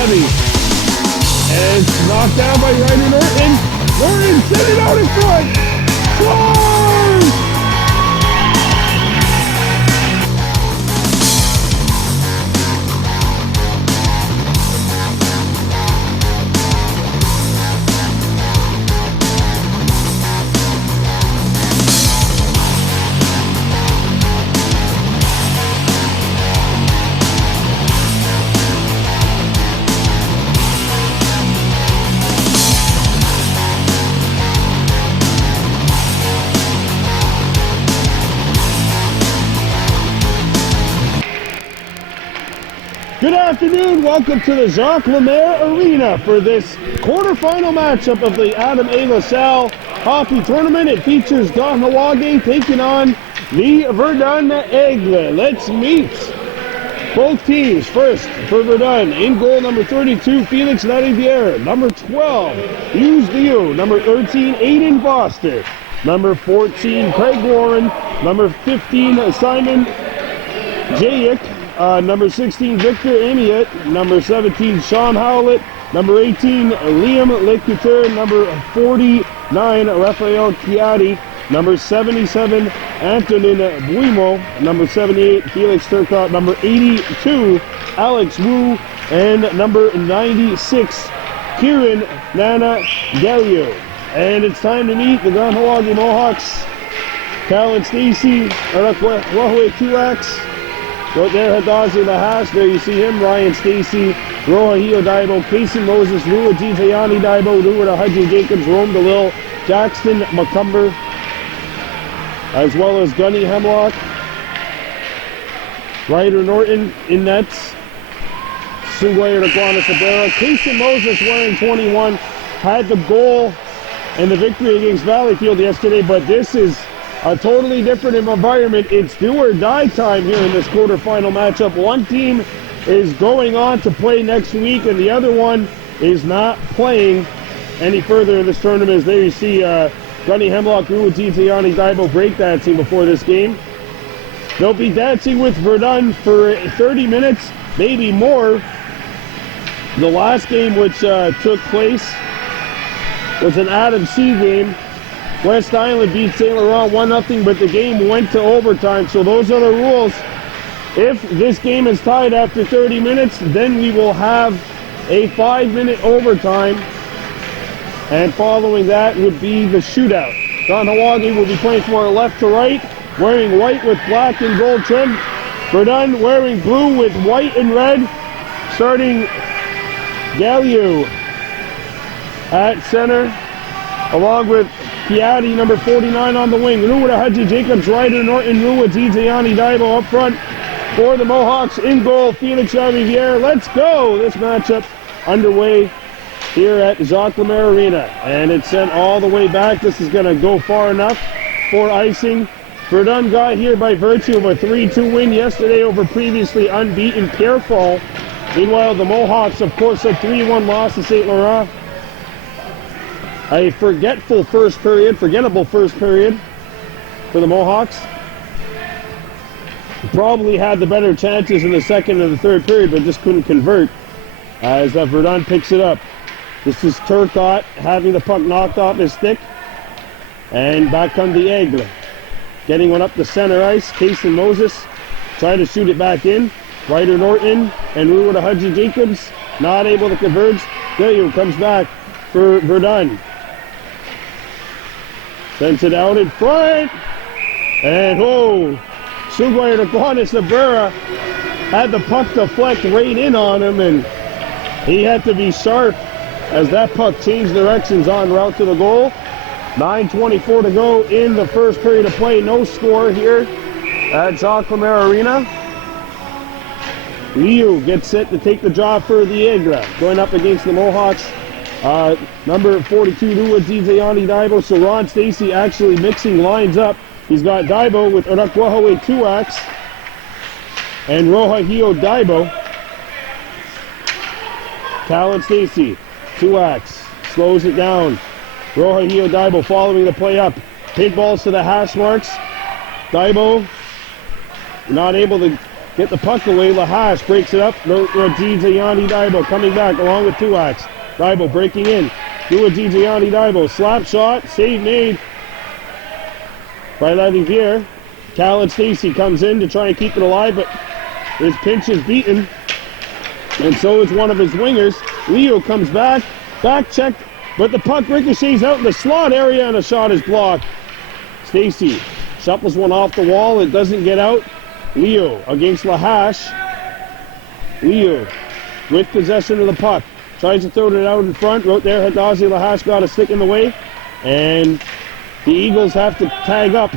Levy. And it's knocked down by Ryder Norton. Norton sent it out in front. Scores! Good afternoon, welcome to the Jacques Lemaire Arena for this quarterfinal matchup of the LaSalle hockey tournament. It features Kahnawake taking on the Verdun Aigles. Let's meet both teams. First, for Verdun, in goal number 32, Felix Lariviere. Number 12, Hughes Dio. Number 13, Aiden Foster. Number 14, Craig Warren. Number 15, Simon Jayek. Number 16, Victor Amiot. Number 17, Sean Howlett. Number 18, Liam Lecuter. Number 49, Rafael Chiatti. Number 77, Antonin Buimo. Number 78, Felix Turcotte. Number 82, Alex Wu. And number 96, Kieran Nana Galio. And it's time to meet the Kahnawake Mohawks. Callan Stacy, Arakwahe Tuax. Right there, Hadazi Lahas. There you see him. Ryan Stacy, Rohahio Daibo, Casey Moses, Lua Jitayani Daibo, Lua Haji Jacobs, Rome DeLille, Jackson McCumber, as well as Gunny Hemlock, Ryder Norton in nets, Sungway Raquana Sabera. Casey Moses, wearing 21, had the goal and the victory against Valleyfield yesterday, but this is a totally different environment. It's do or die time here in this quarterfinal matchup. One team is going on to play next week, and the other one is not playing any further in this tournament. As there you see Gunny Hemlock, Rua Titiani, Daibo breakdancing before this game. They'll be dancing with Verdun for 30 minutes, maybe more. The last game which took place was an Adam C game. West Island beat St. Laurent 1-0, but the game went to overtime. So those are the rules. If this game is tied after 30 minutes, then we will have a 5-minute overtime. And following that would be the shootout. Kahnawake will be playing from our left to right, wearing white with black and gold trim. Verdun wearing blue with white and red. Starting Galio at center, along with Chiatti, number 49 on the wing. Rua Haji Jacobs, Ryder Norton, Rua Titiani Daibo up front for the Mohawks. In goal, Felix Lariviere. Let's go! This matchup underway here at Jacques Lemaire Arena. And it's sent all the way back. This is going to go far enough for icing. Verdun got here by virtue of a 3-2 win yesterday over previously unbeaten Pierrefall. Meanwhile, the Mohawks, of course, a 3-1 loss to St. Laurent. A forgettable first period for the Mohawks. Probably had the better chances in the second and the third period, but just couldn't convert as Verdun picks it up. This is Turcotte having the puck knocked off his stick. And back come the Aigles. Getting one up the center ice. Casey Moses trying to shoot it back in. Ryder Norton and Rua Haji Jacobs not able to converge. Galio comes back for Verdun. Sends it out in front. And Sungway Raquana Sabera had the puck deflect right in on him, and he had to be sharp as that puck changed directions en route to the goal. 9:24 to go in the first period of play. No score here at Jacques Lemaire Arena. Liu gets set to take the job for the Aigles, going up against the Mohawks. Number 42, Lua Titiani Daibo. So Ron Stacy actually mixing lines up. He's got Daibo with Arakwahe Tuax and Rohahio Daibo. Callan Stacy, Tuax slows it down. Rohahio Daibo following the play up. Pink balls to the hash marks. Daibo not able to get the puck away. LaHash breaks it up. Gigiani Daibo coming back along with Tuax. Daibo breaking in. Gigiani Daibo. Slap shot. Save made by Lariviere. Cal and Stacy comes in to try and keep it alive, but his pinch is beaten. And so is one of his wingers. Leo comes back. Back check. But the puck ricochets out in the slot area and a shot is blocked. Stacy shuffles one off the wall. It doesn't get out. Leo against LaHash. Leo with possession of the puck. Tries to throw it out in front. Right there, Hadazi LaHash got a stick in the way. And the Eagles have to tag up.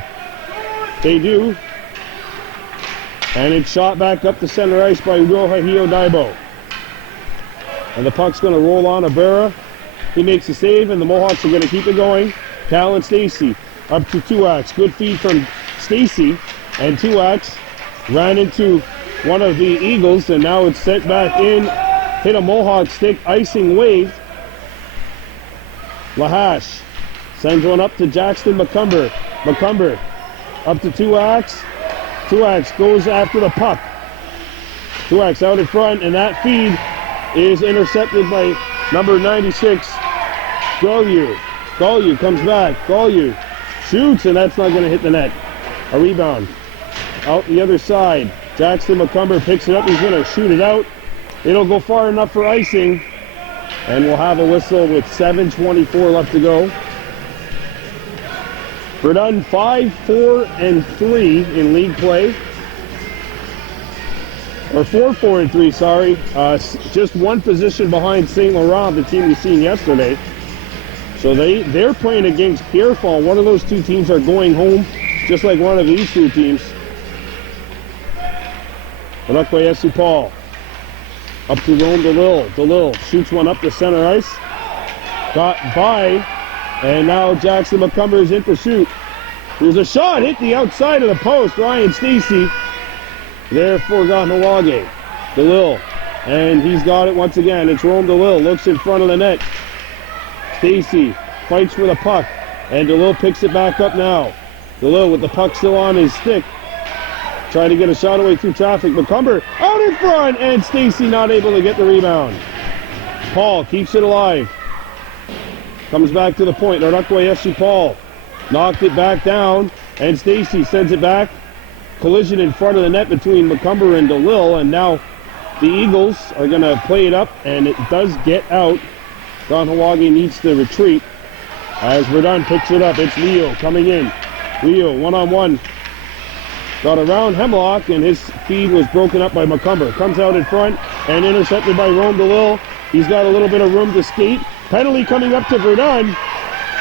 They do. And it's shot back up the center ice by Rohahio Daibo. And the puck's going to roll on Abera. He makes a save, and the Mohawks are going to keep it going. Cal and Stacy up to Tuax. Good feed from Stacy, and Tuax ran into one of the Eagles, and now it's sent back in. Hit a Mohawk stick, icing wave. LaHash sends one up to Jackson McCumber. McCumber up to Tuax. Tuax goes after the puck. Tuax out in front, and that feed is intercepted by number 96, Galliu. Galliu comes back. Galliu shoots, and that's not going to hit the net. A rebound. Out the other side. Jackson McCumber picks it up. He's going to shoot it out. It'll go far enough for icing. And we'll have a whistle with 7:24 left to go. Verdun 5-4-3 in league play. Or 4-4-3, sorry. Just one position behind St. Laurent, the team we've seen yesterday. So they're playing against Pierrefonds. One of those two teams are going home, just like one of these two teams. Kahnawake Paul. Up to Rome DeLille. DeLille shoots one up the center ice. Got by. And now Jackson McCumber is in pursuit. There's a shot, hit the outside of the post. Ryan Stacy there for Kahnawake. DeLille. And he's got it once again. It's Rome DeLille. Looks in front of the net. Stacy fights for the puck. And DeLille picks it back up now. DeLille with the puck still on his stick. Trying to get a shot away through traffic. McCumber out in front. And Stacy not able to get the rebound. Paul keeps it alive. Comes back to the point. Kahnawake Paul knocked it back down. And Stacy sends it back. Collision in front of the net between McCumber and DeLille, and now the Eagles are going to play it up, and it does get out. Kahnawake needs to retreat as Verdun picks it up. It's Leo coming in. Leo one-on-one. Got around Hemlock, and his feed was broken up by McCumber. Comes out in front and intercepted by Rome DeLille. He's got a little bit of room to skate. Penalty coming up to Verdun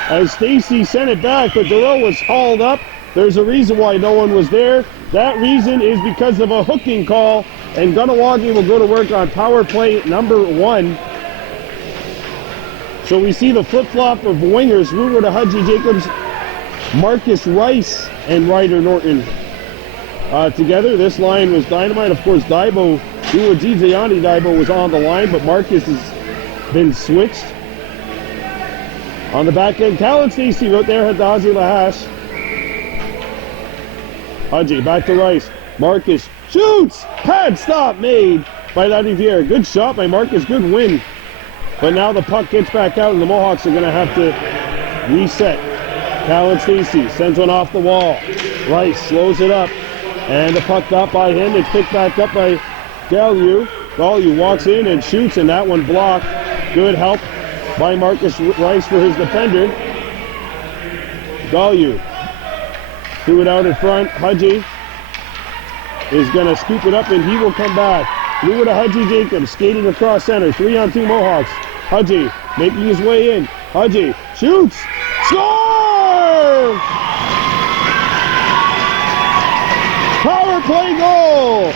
as Stacy sent it back, but DeLille was hauled up. There's a reason why no one was there. That reason is because of a hooking call, and Kahnawake will go to work on power play number 1. So we see the flip-flop of wingers, Ruwer to Hudgy Jacobs, Marcus Rice, and Ryder Norton together. This line was dynamite. Of course, Daibo, Gigiani Daibo was on the line, but Marcus has been switched. On the back end, Cal and Stacy right there, Hadazi LaHash. Hudgy back to Rice. Marcus shoots! Pad stop made by Lariviere. Good shot by Marcus. Good win. But now the puck gets back out, and the Mohawks are going to have to reset. Cal and Stacy sends one off the wall. Rice slows it up. And the puck got by him. It's picked back up by Galliu. Galliu walks in and shoots, and that one blocked. Good help by Marcus Rice for his defender. Galliu threw it out in front. Hudgy is going to scoop it up, and he will come back. Threw it to Hudgy Jacobs, skating across center. 3-on-2 Mohawks. Hudgy making his way in. Hudgy shoots. Score! Power play goal!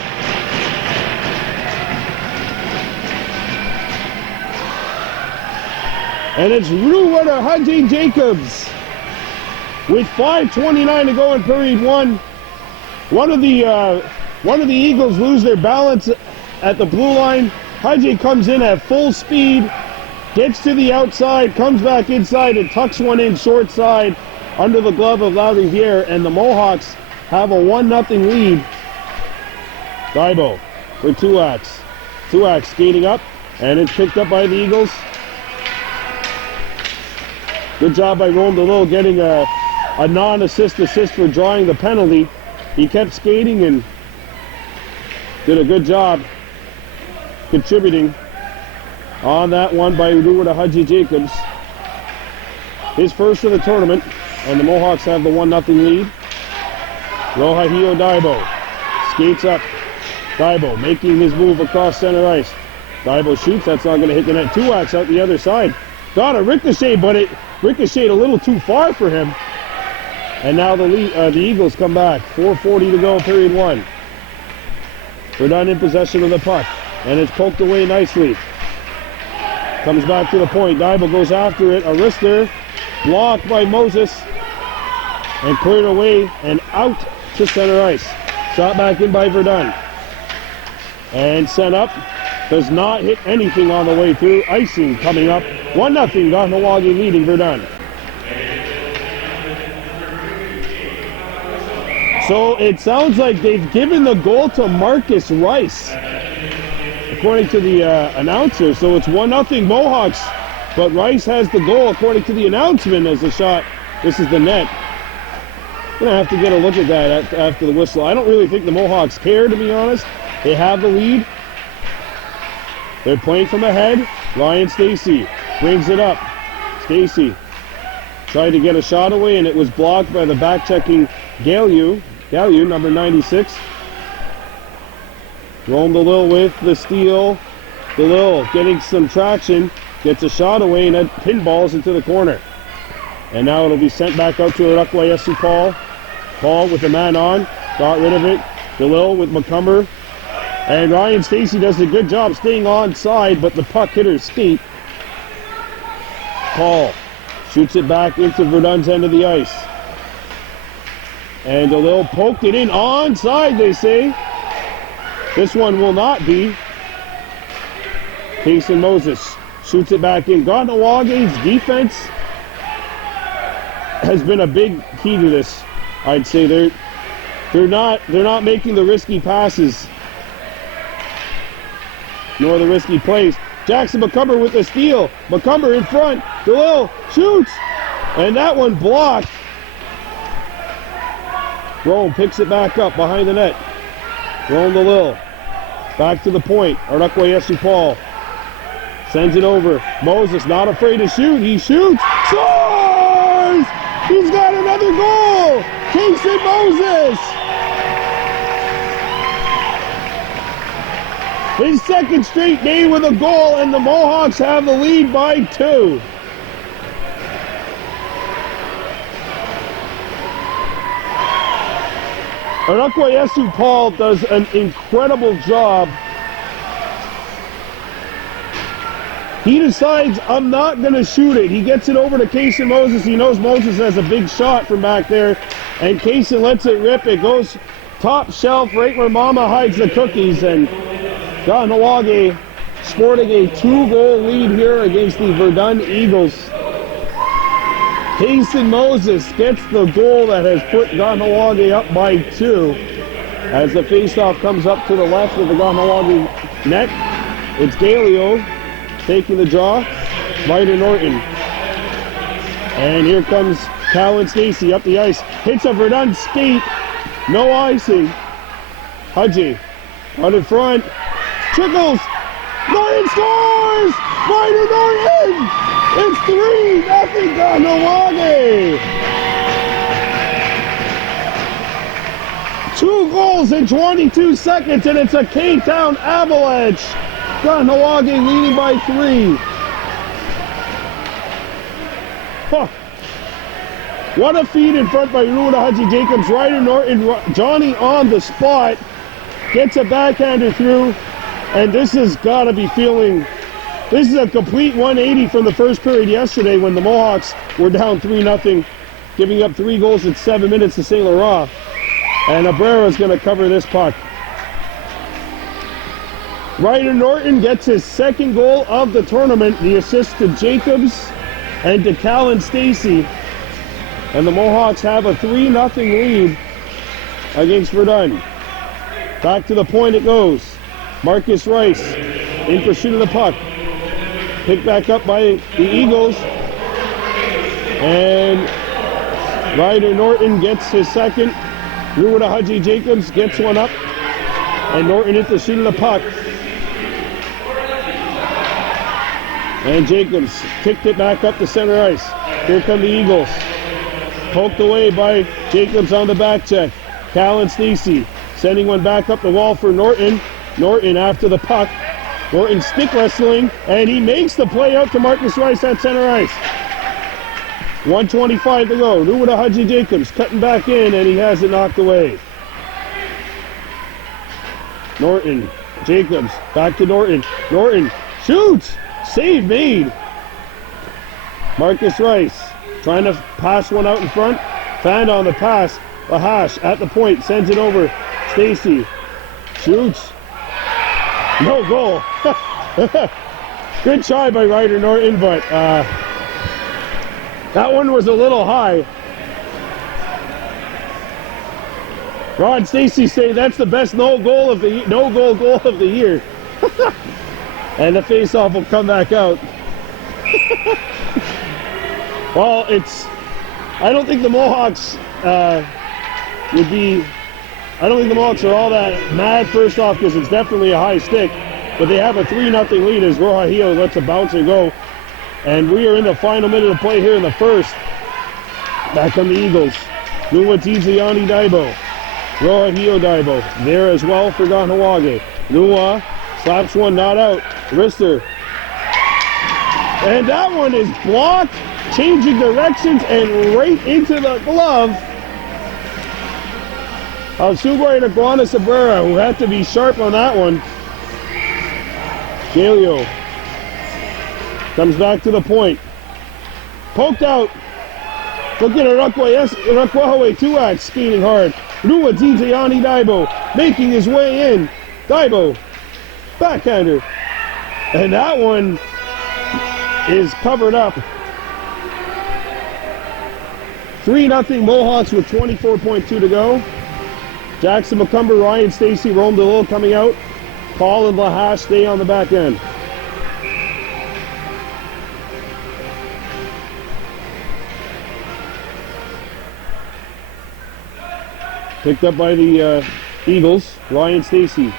And it's Ruwer to Hudgy Jacobs. With 5:29 to go in period 1, one of the Eagles lose their balance at the blue line. Hudgy comes in at full speed, gets to the outside, comes back inside, and tucks one in short side under the glove of Lariviere, and the Mohawks have a 1-0 lead Daibo for Tuax. Tuax skating up, and it's picked up by the Eagles. Good job by Rome DeLille getting a non-assist for drawing the penalty. He kept skating and did a good job contributing on that one by Rudahaji Jacobs. His first of the tournament, and the Mohawks have the 1-0 lead. Rohahio Daibo skates up. Daibo making his move across center ice. Daibo shoots, that's not going to hit the net. Tuax out the other side. Got a ricochet, but it ricocheted a little too far for him. And now the Eagles come back. 4:40 to go, period 1. Verdun in possession of the puck, and it's poked away nicely. Comes back to the point. Daibo goes after it. A wrist there. Blocked by Moses. And cleared away and out to center ice. Shot back in by Verdun. And sent up. Does not hit anything on the way through. Icing coming up. 1-0. Kahnawake leading Verdun. So it sounds like they've given the goal to Marcus Rice, according to the announcer. So it's 1-0 Mohawks, but Rice has the goal according to the announcement as the shot. This is the net. Gonna have to get a look at that after the whistle. I don't really think the Mohawks care, to be honest. They have the lead. They're playing from ahead. Ryan Stacy brings it up. Stacy tried to get a shot away, and it was blocked by the back-checking Galliou, number 96. Rome DeLille with the steal. DeLille getting some traction, gets a shot away, and it pinballs into the corner. And now it'll be sent back out to Aigles Paul. Paul with the man on, got rid of it. DeLille with McCumber. And Ryan Stacy does a good job staying onside, but the puck hit her skate. Paul shoots it back into Verdun's end of the ice. And DeLille poked it in onside, they say. This one will not be. Kason Moses shoots it back in. Kahnawaga's defense has been a big key to this. I'd say they're not making the risky passes nor the risky plays. Jackson McCumber with the steal. McCumber in front. DeLille shoots, and that one blocked. Rome picks it back up behind the net. Rome DeLille back to the point. Aigles Paul sends it over. Moses not afraid to shoot. He shoots. Scores! He's got another goal! Kason Moses! His second straight game with a goal, and the Mohawks have the lead by 2. Aigles Paul does an incredible job. He decides, I'm not going to shoot it. He gets it over to Kason Moses. He knows Moses has a big shot from back there, and Kason lets it rip. It goes top shelf right where Mama hides the cookies, and Kahnawake sporting a 2-goal lead here against the Verdun Eagles. Kason Moses gets the goal that has put Kahnawake up by 2. As the faceoff comes up to the left of the Kahnawake net, it's Galliou taking the draw. Ryder Norton. And here comes Calvin Stacy up the ice. Hits a Verdun skate. No icing. Haji out in front. Trickles. Norton scores! Ryder Norton! It's 3-0 Kahnawake! 2 goals in 22 seconds, and it's a K-Town avalanche. Kahnawake leading by 3. Huh. What a feed in front by Rudahaji Jacobs. Ryder Norton, Johnny on the spot, gets a backhander through, and this has got to be feeling. This is a complete 180 from the first period yesterday when the Mohawks were down 3-0, giving up 3 goals in 7 minutes to St. Laurent. And Abrera's going to cover this puck. Ryder Norton gets his second goal of the tournament, the assist to Jacobs and to Callan Stacy. And the Mohawks have a 3-0 lead against Verdun. Back to the point it goes. Marcus Rice in pursuit of the puck. Picked back up by the Eagles. And Ryder Norton gets his second. Ruwada Haji Jacobs gets one up. And Norton in pursuit of the puck. And Jacobs kicked it back up to center ice. Here come the Eagles. Poked away by Jacobs on the back check. Callan Stacey sending one back up the wall for Norton. Norton after the puck. Norton stick wrestling, and he makes the play out to Marcus Rice at center ice. 1:25 to go. Ruwada Haji Jacobs cutting back in, and he has it knocked away. Norton, Jacobs, back to Norton. Norton shoots! Save made! Marcus Rice trying to pass one out in front. Fan on the pass. Lahash at the point, sends it over. Stacey shoots. No goal. Good try by Ryder Norton, but that one was a little high. Rod Stacey say that's the best no goal of the year. And the face-off will come back out. Well, I don't think the Mohawks I don't think the Mohawks are all that mad first off because it's definitely a high stick, but they have a 3-0 lead as Roja lets a bouncer go. And we are in the final minute of play here in the first. Back come the Eagles. Lua Tiziani Daibo. Roja Daibo there as well for Kahnawake. Lua slaps one not out. Rister. And that one is blocked, changing directions and right into the glove of Sugoi Iguana Sabrera, who had to be sharp on that one. Galio comes back to the point. Poked out. Look at Rakwahawe Tuak skating hard. Lua Tiziani Daibo making his way in. Daibo, backhander. And that one is covered up. 3-0 Mohawks with 24.2 to go. Jackson McCumber, Ryan Stacey, Rome DeLille coming out. Paul and Lahash stay on the back end. Picked up by the Eagles. Ryan Stacey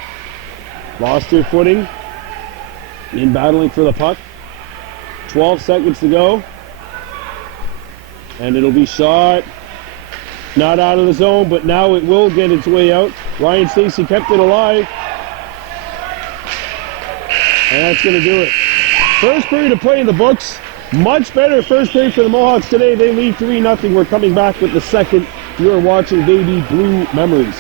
lost her footing in battling for the puck. 12 seconds to go. And it'll be shot. Not out of the zone, but now it will get its way out. Ryan Stacey kept it alive. And that's going to do it. First period of play in the books. Much better first period for the Mohawks today. They lead 3-0. We're coming back with the second. You are watching Baby Blue Memories.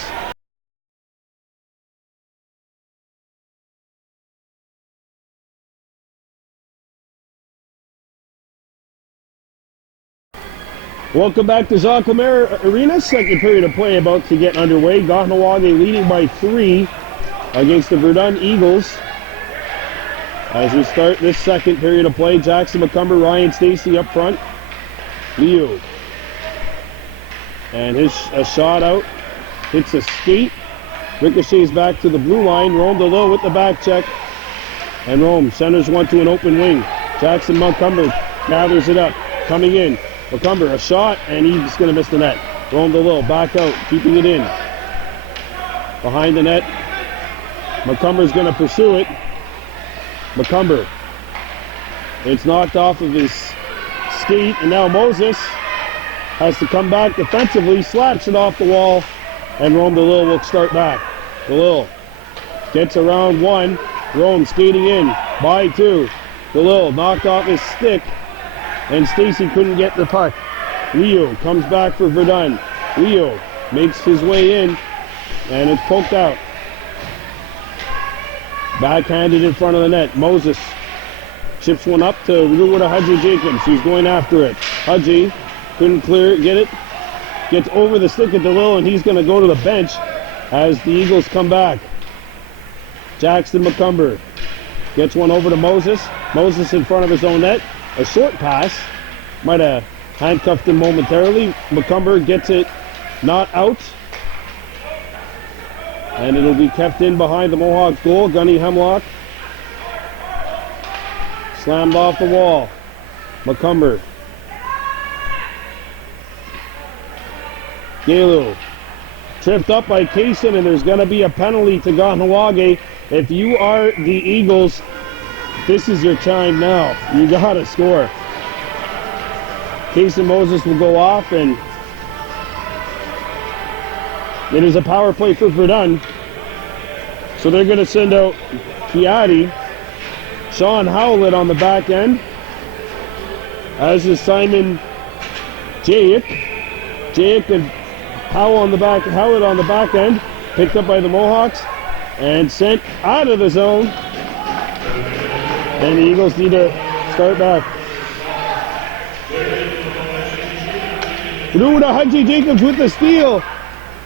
Welcome back to Zaclamere Arena. Second period of play about to get underway. Kahnawake leading by 3 against the Verdun Eagles. As we start this second period of play, Jackson McCumber, Ryan Stacey up front. Leo. And a shot out. Hits a skate. Ricochets back to the blue line. Rome DeLille with the back check. And Rome centers one to an open wing. Jackson McCumber gathers it up. Coming in. McCumber, a shot, and he's going to miss the net. Rome DeLille back out, keeping it in. Behind the net. McCumber's going to pursue it. McCumber. It's knocked off of his skate, and now Moses has to come back defensively, slaps it off the wall, and Rome DeLille will start back. DeLille gets around one. Rome skating in by 2. DeLille knocked off his stick, and Stacey couldn't get the puck. Leo comes back for Verdun. Leo makes his way in, and it's poked out. Backhanded in front of the net. Moses chips one up to Ruwada Haji Jacobs. He's going after it. Haji couldn't clear it, get it. Gets over the stick of DeLille, and he's going to go to the bench as the Eagles come back. Jackson McCumber gets one over to Moses. Moses in front of his own net. A short pass. Might have handcuffed him momentarily. McCumber gets it not out. And it'll be kept in behind the Mohawks goal. Gunny Hemlock. Slammed off the wall. McCumber. Galu. Tripped up by Kaysen, and there's going to be a penalty to Kahnawake. If you are the Eagles, this is your time now. You got to score. Kaysen Moses will go off, and it is a power play for Verdun. So they're going to send out Kiati, Sean Howlett on the back end, as is Simon Jayek. Jayek and Howlett on the back end, picked up by the Mohawks and sent out of the zone. And the Eagles need to start back. Through to Hudgy Jacobs with the steal.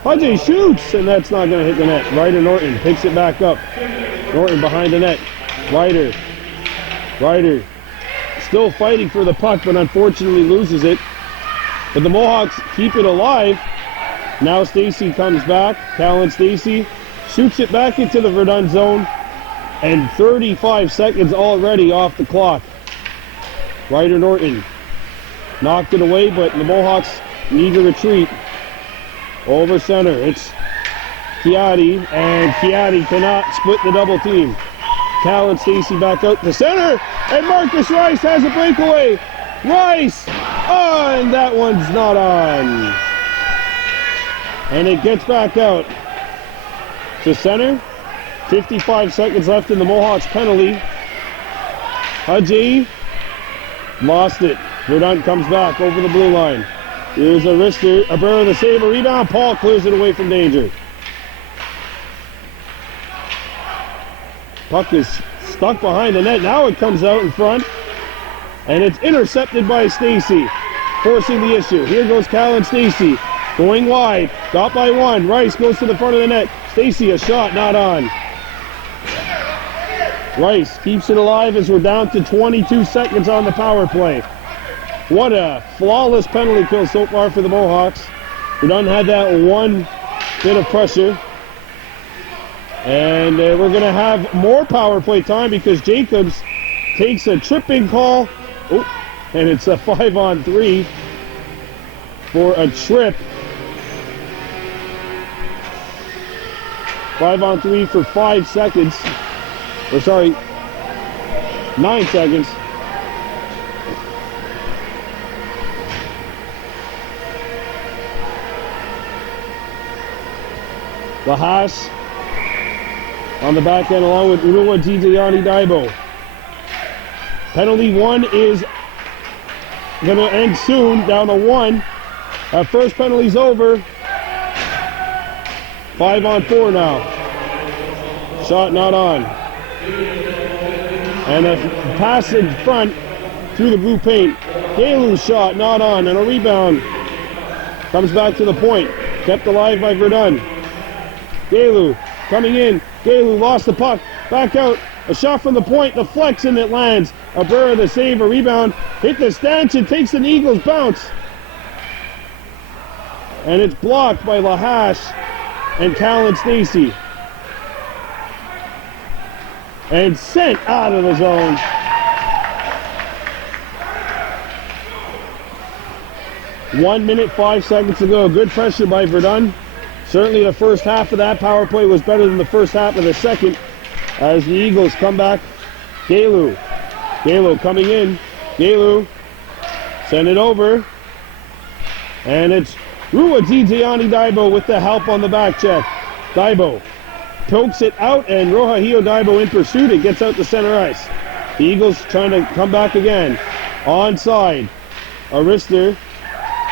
Hudgy shoots, and that's not going to hit the net. Ryder Norton picks it back up. Norton behind the net. Ryder still fighting for the puck, but unfortunately loses it. But the Mohawks keep it alive. Now Stacy comes back. Callan Stacy shoots it back into the Verdun zone, and 35 seconds already off the clock. Ryder Norton knocked it away, but the Mohawks need to retreat. Over center, it's Kiati, and Kiati cannot split the double team. Callan Stacy back out to center, and Marcus Rice has a breakaway. Rice! Oh, and that one's not on. And it gets back out to center. 55 seconds left in the Mohawks penalty. Hudgy lost it. Verdun comes back over the blue line. Here's a wrister. Abrera the save, a rebound. Paul clears it away from danger. Puck is stuck behind the net. Now it comes out in front. And it's intercepted by Stacy, forcing the issue. Here goes Callan Stacy. Going wide, got by one. Rice goes to the front of the net. Stacy, a shot, not on. Rice keeps it alive as we're down to 22 seconds on the power play. What a flawless penalty kill so far for the Mohawks. Verdun had that one bit of pressure. And we're going to have more power play time because Jacobs takes a tripping call. Oh, and it's a 5-on-3 for a trip. 5-on-3 for 5 seconds. Or sorry, 9 seconds. Lahas on the back end along with Urua Gigiani Daibo. Penalty 1 is going to end soon, down to 1. First penalty's over. 5-on-4 now. Shot not on. And a pass in front through the blue paint. Galu's shot not on, and a rebound comes back to the point. Kept alive by Verdun. Galu coming in. Galu lost the puck. Back out. A shot from the point. The flex, and it lands. Abrera the save. A rebound. Hit the stanchion. Takes an Eagles bounce. And it's blocked by Lahash and Callan Stacy. And sent out of the zone. One minute, 5 seconds to go. Good pressure by Verdun. Certainly the first half of that power play was better than the first half of the second as the Eagles come back. Galu coming in. Galu send it over. And it's Rua Gigiani Daibo with the help on the back check. Daibo pokes it out, and Rohahio Daibo in pursuit. It gets out to center ice. The Eagles trying to come back again. Onside. Arister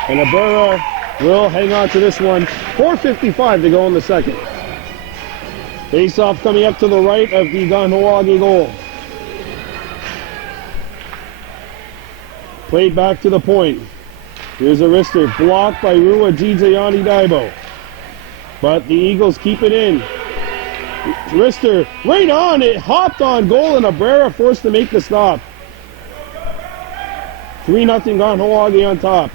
and Abrera will hang on to this one. 4:55 to go in the second. Face-off coming up to the right of the Kahnawake goal. Played back to the point. Here's a wrister blocked by Rua Gigiani Daibo. But the Eagles keep it in. Wrister right on, it hopped on goal, and Abrera forced to make the stop. 3-0 Kahnawake on top.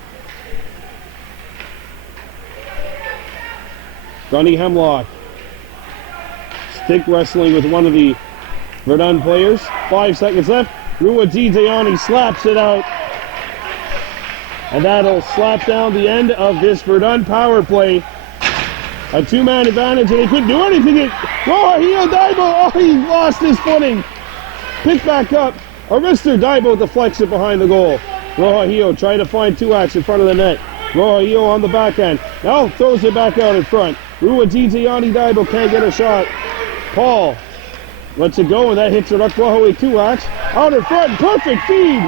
Gunny Hemlock stick wrestling with one of the Verdun players. 5 seconds left. Rua Gigiani slaps it out. And that'll slap down the end of this Verdun power play. A two-man advantage, and he couldn't do anything. Hio Daibo, he lost his footing. Pick back up. Arister Daibo deflects it behind the goal. Hio trying to find Tuax in front of the net. Hio on the backhand. Now throws it back out in front. Rua Gigiani Daibo can't get a shot. Paul lets it go, and that hits it up. Tuax out in front. Perfect feed.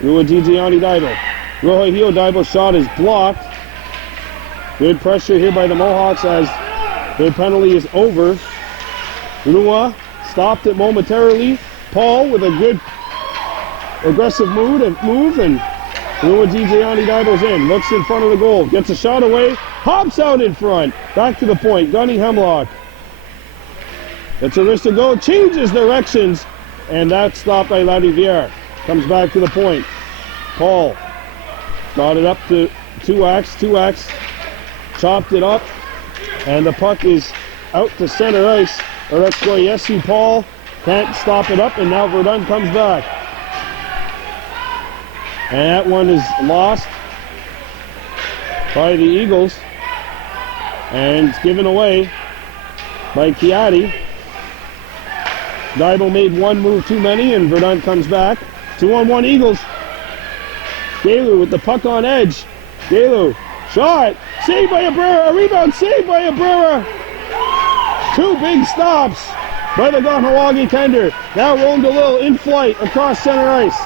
Rua Gigiani Daibo. Hio Daibo's shot is blocked. Good pressure here by the Mohawks as their penalty is over. Rua stopped it momentarily. Paul with a good aggressive move, and Rua Gigiani Daibo's in. Looks in front of the goal. Gets a shot away. Hops out in front. Back to the point. Gunny Hemlock. That's a risk to go. Changes directions. And that's stopped by Lariviere. Comes back to the point. Paul got it up to Tuax. Tuax chopped it up, and the puck is out to center ice. Oretskoyesu Paul can't stop it up, and now Verdun comes back. And that one is lost by the Eagles, and it's given away by Chiatti. Daibo made one move too many, and Verdun comes back. 2-on-1 Eagles. Gaylor with the puck on edge. Gaylor, shot, saved by Abrera, a rebound, saved by Abrera. Two big stops by the Kahnawake tender. Now Ron DeLille in flight across center ice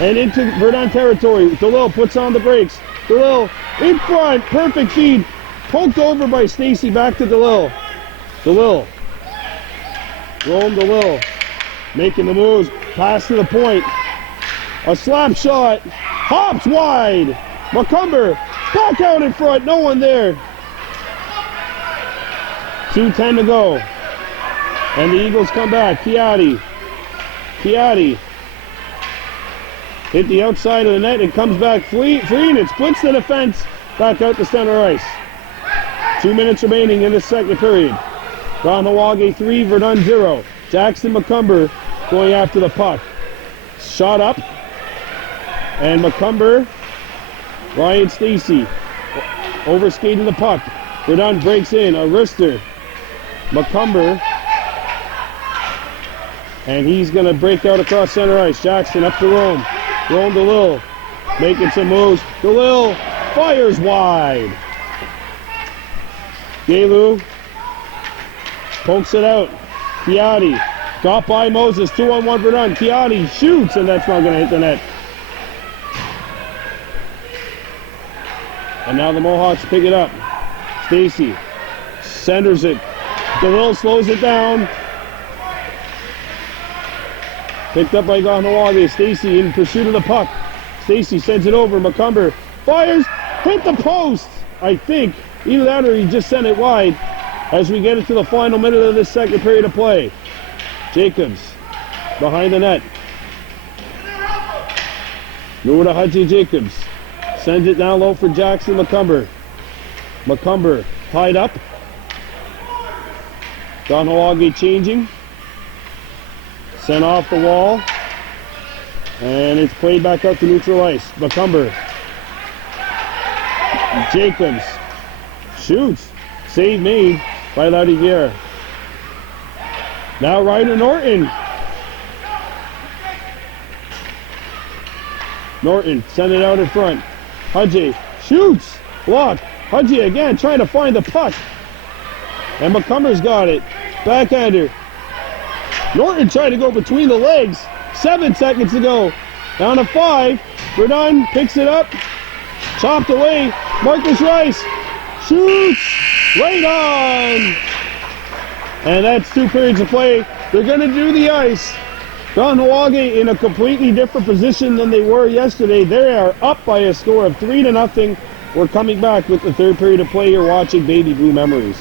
and into Verdun territory. DeLille puts on the brakes. DeLille in front, perfect feed, poked over by Stacy, back to DeLille. DeLille, Ron DeLille making the moves, pass to the point. A slap shot, hops wide. Macomber, back out in front, no one there. 2:10 to go. And the Eagles come back. Chiatti hit the outside of the net and comes back free, and it splits the defense back out to center ice. 2 minutes remaining in the second period. Kahnawake 3, Verdun 0. Jackson Macomber going after the puck. Shot up. And Macomber, Ryan Stacy overskating the puck. Verdun breaks in. Arister, Macomber, and he's going to break out across center ice. Jackson up to Rome. Rome DeLille making some moves. DeLille fires wide. Gaylor pokes it out. Chiatti got by Moses. 2-on-1 Verdun. Chiatti shoots, and that's not going to hit the net. And now the Mohawks pick it up. Stacy centers it. DeLille slows it down. Picked up by Kahnawake. Stacy in pursuit of the puck. Stacy sends it over. Macomber fires. Hit the post, I think. Either that or he just sent it wide as we get into the final minute of this second period of play. Jacobs behind the net. Nura Haji Jacobs sends it down low for Jackson Macomber. Macomber tied up. Kahnawake changing. Sent off the wall. And it's played back up to neutral ice. Macomber. Jacobs shoots. Save made by Lariviere. Now Ryder Norton. Norton sent it out in front. Haji shoots. Blocked. Haji again trying to find the puck. And Macomber's got it. Backhander. Norton trying to go between the legs. 7 seconds to go. Down to 5. Verdun picks it up. Chopped away. Marcus Rice shoots. Right on. And that's 2 periods of play. They're going to do the ice. Kahnawake in a completely different position than they were yesterday. They are up by a score of 3-0. We're coming back with the third period of play. You're watching Baby Blue Memories.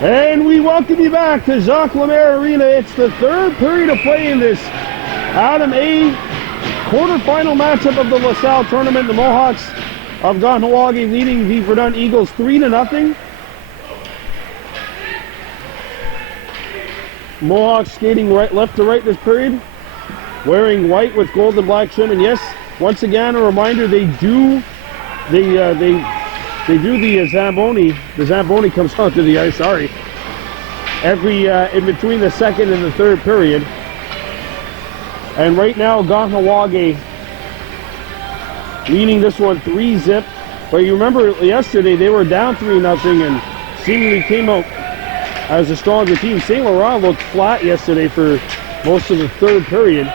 And we welcome you back to Jacques Lemaire Arena. It's the third period of play in this Adam A quarterfinal matchup of the LaSalle tournament. The Mohawks of Kahnawake leading the Verdun Eagles 3-0. Mohawks skating left to right this period, wearing white with gold and black trim. And yes, once again, a reminder, they do the Zamboni. The Zamboni comes onto the ice, sorry, every in between the second and the third period. And right now, Kahnawake leading this one 3-0. But you remember yesterday, they were down 3-0 and seemingly came out as a stronger team. St. Laurent looked flat yesterday for most of the third period.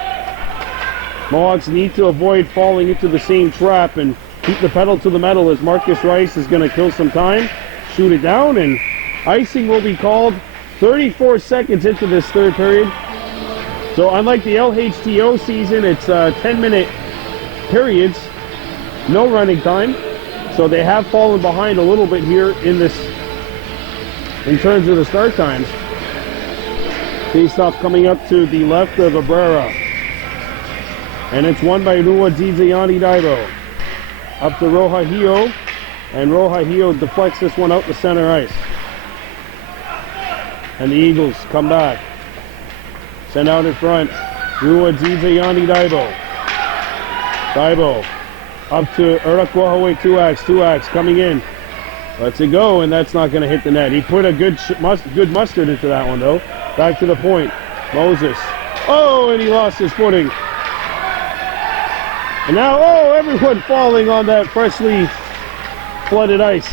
Mohawks need to avoid falling into the same trap and keep the pedal to the metal as Marcus Rice is going to kill some time, shoot it down, and icing will be called 34 seconds into this third period. So unlike the LHTO season, it's 10-minute periods, no running time. So they have fallen behind a little bit here in terms of the start times. Face-off coming up to the left of Abrera. And it's won by Rua Zizayani Daibo. Up to Roja-Hio, and Roja-Hio deflects this one out to center ice. And the Eagles come back. Send out in front. Rua Zizayani Daibo. Daibo up to Urakwahawe Tuax coming in. Lets it go, and that's not going to hit the net. He put a good mustard into that one, though. Back to the point. Moses. Oh, and he lost his footing. And now, oh, everyone falling on that freshly flooded ice.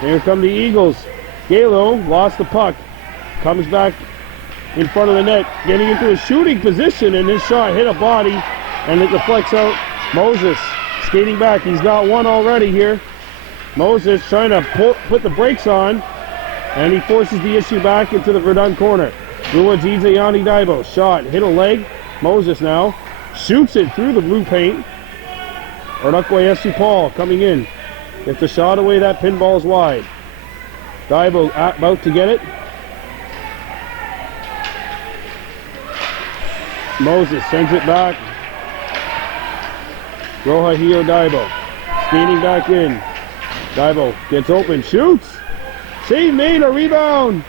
Here come the Eagles. Galo lost the puck. Comes back in front of the net, getting into a shooting position, and his shot hit a body, and it deflects out. Moses skating back. He's got one already here. Moses trying to put the brakes on, and he forces the issue back into the Verdun corner. Rua Zizayani Daibo. Shot, hit a leg. Moses now shoots it through the blue paint. Ordukwe SC Paul coming in. Gets the shot away. That pinball's wide. Daibo about to get it. Moses sends it back. Roja-Hio Daibo skating back in. Daibo gets open, shoots. Save made, a rebound.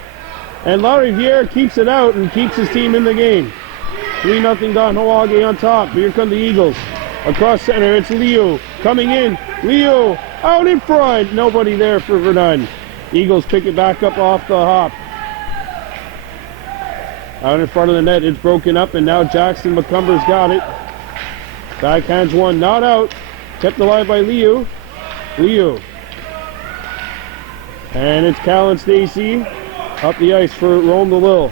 And LaRiviere keeps it out and keeps his team in the game. 3-0 Kahnawake on top. Here come the Eagles. Across center, it's Leo coming in. Leo out in front. Nobody there for Verdun. Eagles pick it back up off the hop. Out in front of the net, it's broken up, and now Jackson McCumber's got it. Backhands one, not out. Kept alive by Leo. Leo. And it's Callan Stacy up the ice for Rome the Lil.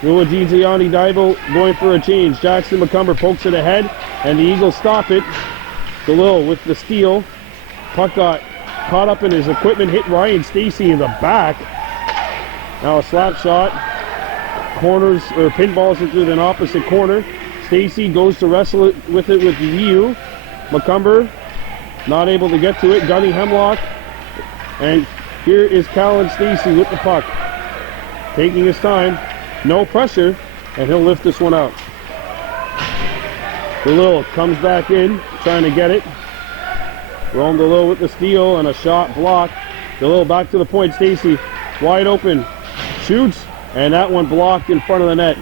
Rua Zizayani Daibo going for a change. Jackson McCumber pokes it ahead, and the Eagles stop it. DeLille with the steal. Puck got caught up in his equipment, hit Ryan Stacy in the back. Now a slap shot. Corners, or pinballs into an opposite corner. Stacy goes to wrestle it with Liu. McCumber not able to get to it. Gunny Hemlock. And here is Callan Stacy with the puck. Taking his time. No pressure, and he'll lift this one out. DeLille comes back in, trying to get it. Rome DeLille with the steal and a shot blocked. DeLille back to the point. Stacy wide open, shoots, and that one blocked in front of the net.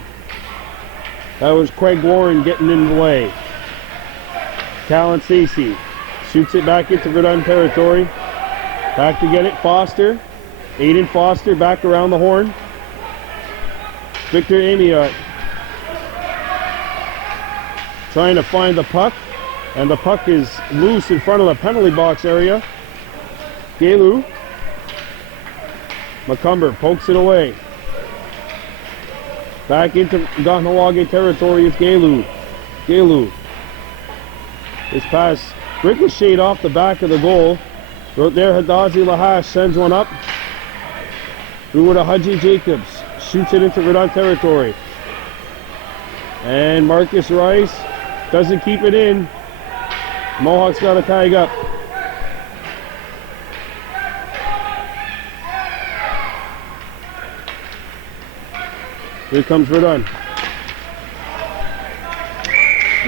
That was Craig Warren getting in the way. Callan Stacy shoots it back into Verdun territory. Back to get it, Foster. Aiden Foster back around the horn. Victor Amiot trying to find the puck, and the puck is loose in front of the penalty box area. Galu. McCumber pokes it away. Back into Kahnawake territory is Galu. Galu. This pass ricocheted off the back of the goal. Right there, Hadazi Lahash sends one up. Through to Haji Jacobs. Shoots it into Verdun territory. And Marcus Rice doesn't keep it in. Mohawks got a tag up. Here comes Verdun.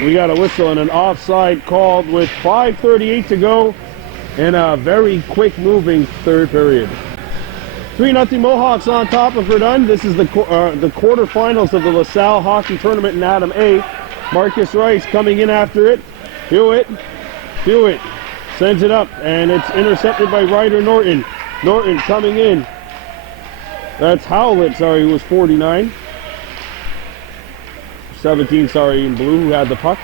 We got a whistle and an offside called with 5:38 to go in a very quick moving third period. 3-0 Mohawks on top of Verdun. This is the quarterfinals of the LaSalle hockey tournament in Adam A. Marcus Rice coming in after it. Hewitt sends it up, and it's intercepted by Ryder Norton. Norton coming in. That's Howlett, sorry, who was 49. 17, sorry, in blue, who had the puck.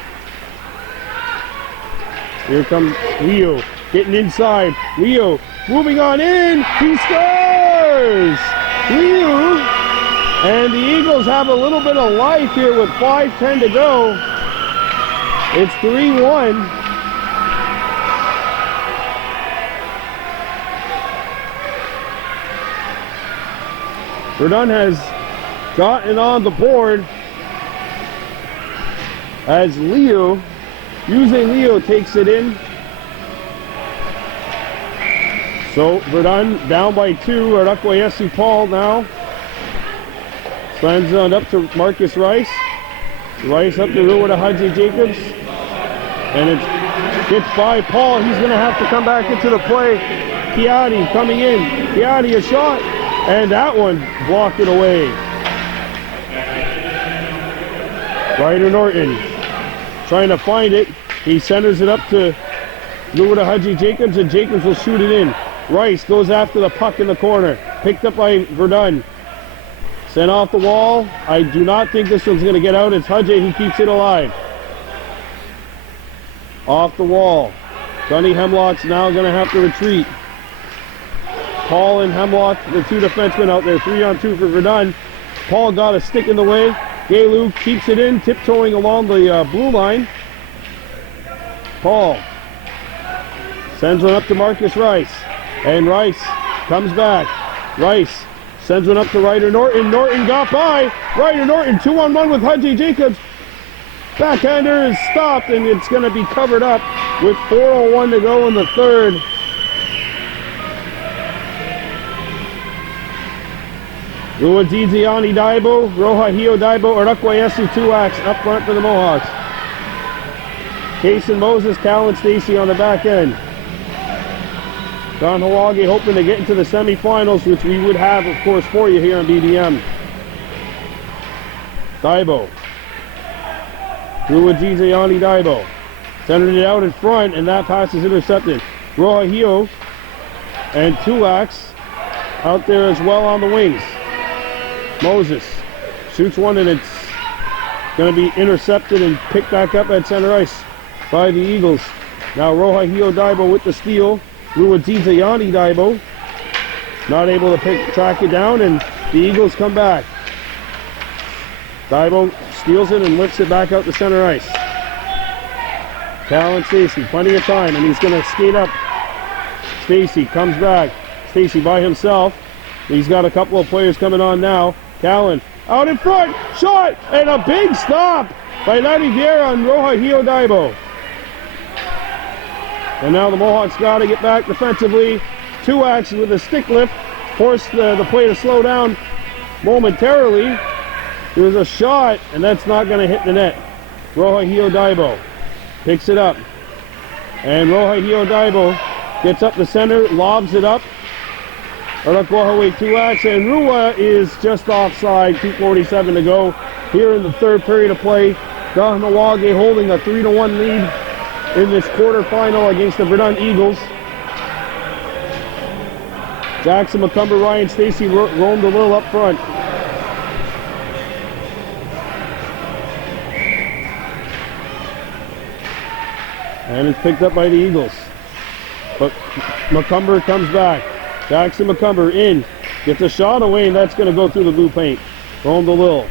Here comes Leo, getting inside. Leo moving on in. He scores! Leo, and the Eagles have a little bit of life here with 5:10 to go. It's 3-1. Verdun has gotten on the board as Leo takes it in. So Verdun down by 2. Kahnawake Paul now sends it up to Marcus Rice. Rice up the road with a Haji Jacobs. And it gets by Paul. He's going to have to come back into the play. Kiadi coming in. Kiadi a shot. And that one blocked it away. Ryder Norton trying to find it. He centers it up to Luda Haji Jacobs, and Jacobs will shoot it in. Rice goes after the puck in the corner. Picked up by Verdun. Sent off the wall. I do not think this one's going to get out. It's Haji who keeps it alive. Off the wall. Gunny Hemlock's now going to have to retreat. Paul and Hemlock, the two defensemen out there, 3-on-2 for Verdun. Paul got a stick in the way. Galu keeps it in, tiptoeing along the blue line. Paul sends one up to Marcus Rice. And Rice comes back. Rice sends one up to Ryder Norton. Norton got by. Ryder Norton 2-on-1 with Haji Jacobs. Backhander is stopped, and it's going to be covered up with 4:01 to go in the third. Ruadziziani Daibo, Roja Daibo, Kahnawake Tuax up front for the Mohawks. Kason Moses, Callan Stacy on the back end. Kahnawake hoping to get into the semifinals, which we would have, of course, for you here on BBM. Daibo. Ruadziziani Daibo. Centered it out in front, and that pass is intercepted. Roja and Tuax out there as well on the wings. Moses shoots one, and it's going to be intercepted and picked back up at center ice by the Eagles. Now Roja Daibo with the steal. Ruadziziani Daibo not able to track it down, and the Eagles come back. Daibo steals it and lifts it back out to center ice. Callan Stacy, plenty of time, and he's going to skate up. Stacy comes back. Stacy by himself. He's got a couple of players coming on now. Callan out in front, shot, and a big stop by Larry Vieira on Roja Daibo. And now the Mohawks got to get back defensively. Tuax with a stick lift forced the play to slow down momentarily. There's a shot, and that's not going to hit the net. Roja Daibo picks it up. And Roja Daibo gets up the center, lobs it up. Kahnawake Tuax, and Rua is just offside, 2:47 to go here in the third period of play. Kahnawake holding a 3-1 lead in this quarterfinal against the Verdun Eagles. Jackson McCumber, Ryan Stacy roamed a little up front. And it's picked up by the Eagles. But McCumber comes back. Jackson McCumber in. Gets a shot away, and that's going to go through the blue paint. Roam DeLille.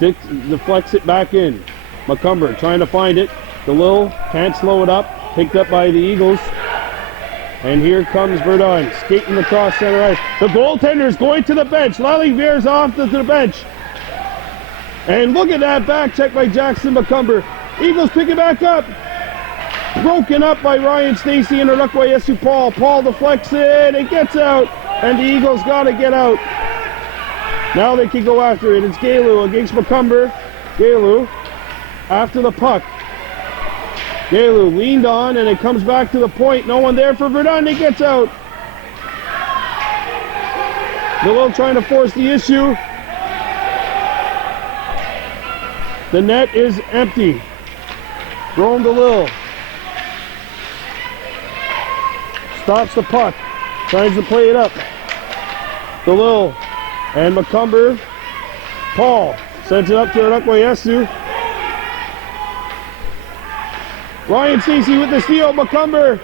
Deflects it back in. McCumber trying to find it. DeLille can't slow it up. Picked up by the Eagles. And here comes Verdun. Skating across center ice. The goaltender's going to the bench. Lally veers off to the bench. And look at that back check by Jackson McCumber. Eagles pick it back up. Broken up by Ryan Stacy and Kahnawake Paul. Paul deflects it. It gets out. And the Eagles got to get out. Now they can go after it. It's Galu against Macomber. Galu after the puck. Galu leaned on and it comes back to the point. No one there for Verdun. It gets out. DeLille trying to force the issue. The net is empty. Rome DeLille stops the puck. Tries to play it up. DeLille and Macomber. Paul sends it up to Rakwayesu. Ryan Stacey with the steal. Macomber.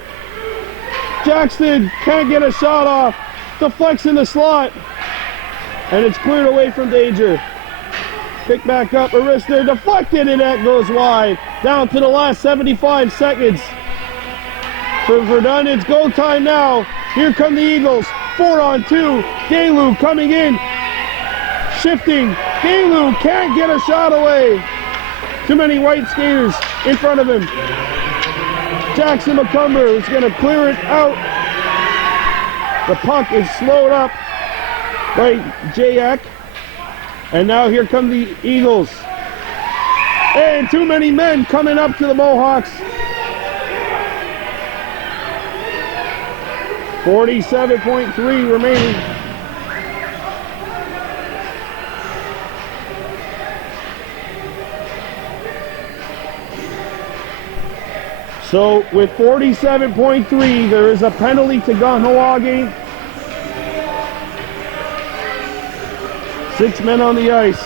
Jackson can't get a shot off. Deflects in the slot. And it's cleared away from danger. Pick back up. Arista deflected and that goes wide. Down to the last 75 seconds. For Verdun, it's go time now. Here come the Eagles. 4-on-2. Galu coming in. Shifting. Galu can't get a shot away. Too many white skaters in front of him. Jackson Macomber is going to clear it out. The puck is slowed up by Jayak. And now here come the Eagles. And too many men coming up to the Mohawks. 47.3 remaining. So with 47.3, there is a penalty to Kahnawake. 6 men on the ice.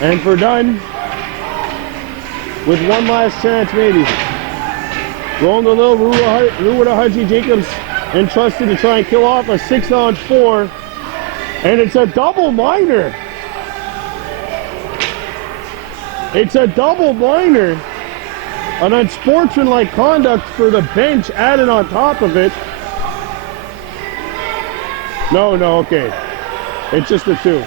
And Verdun with one last chance maybe. Going to little Ruwada Haji Jacobs entrusted to try and kill off a 6-on-4. And it's a double minor. It's a double minor. An unsportsmanlike conduct for the bench added on top of it. No, okay. It's just a 2.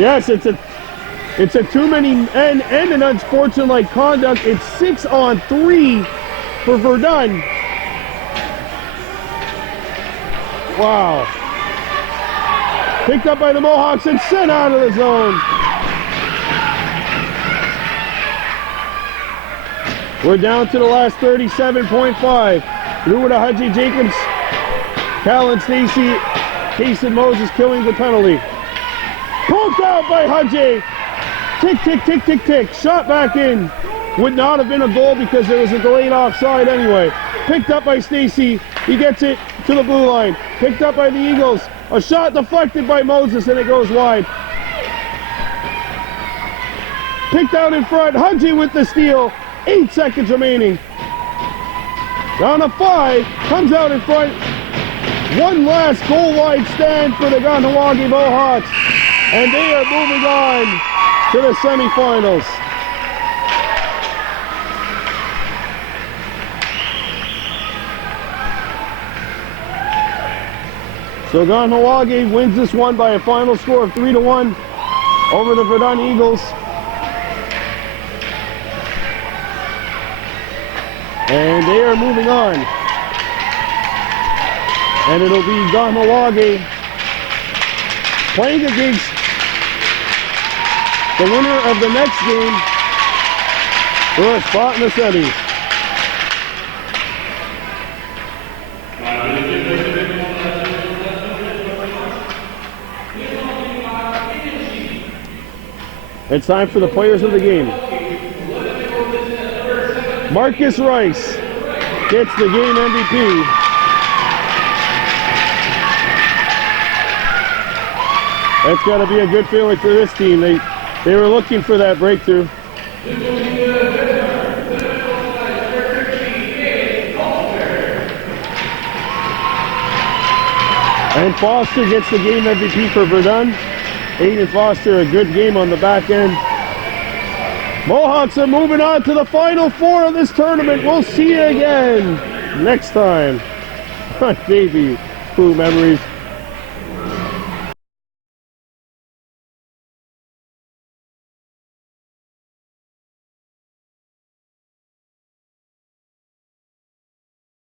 Yes, it's a too many men and an unsportsmanlike conduct. It's 6-on-3 for Verdun. Wow. Picked up by the Mohawks and sent out of the zone. We're down to the last 37.5. Ruwada Haji Jacobs, Callan Stacey, Kason Moses killing the penalty. Poked out by Haji. Tick, tick, tick, tick, tick. Shot back in. Would not have been a goal because there was a delayed offside anyway. Picked up by Stacey. He gets it to the blue line. Picked up by the Eagles. A shot deflected by Moses and it goes wide. Picked out in front. Haji with the steal. 8 seconds remaining. Down to 5. Comes out in front. One last goal-wide stand for the Kahnawake Mohawks. And they are moving on to the semifinals. So Kahnawake wins this one by a final score of 3-1 over the Verdun Eagles. And they are moving on. And it'll be Kahnawake playing against the winner of the next game for a spot in the semis. It's time for the players of the game. Marcus Rice gets the game MVP. That's got to be a good feeling for this team. They were looking for that breakthrough. And Foster gets the game MVP for Verdun. Aiden Foster, a good game on the back end. Mohawks are moving on to the Final Four of this tournament. We'll see you again next time on Baby Blue Memories.